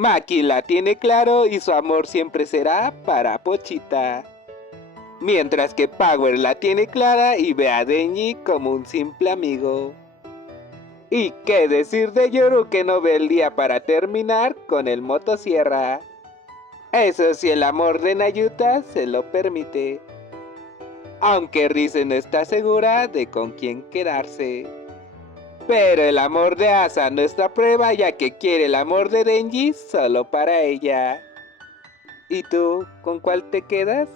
Maki la tiene claro y su amor siempre será para Pochita. Mientras que Power la tiene clara y ve a Denji como un simple amigo. ¿Y qué decir de Yoru que no ve el día para terminar con el motosierra? Eso si el amor de Nayuta se lo permite. Aunque Rise no está segura de con quién quedarse. Pero el amor de Asa no está a prueba ya que quiere el amor de Denji solo para ella. ¿Y tú con cuál te quedas?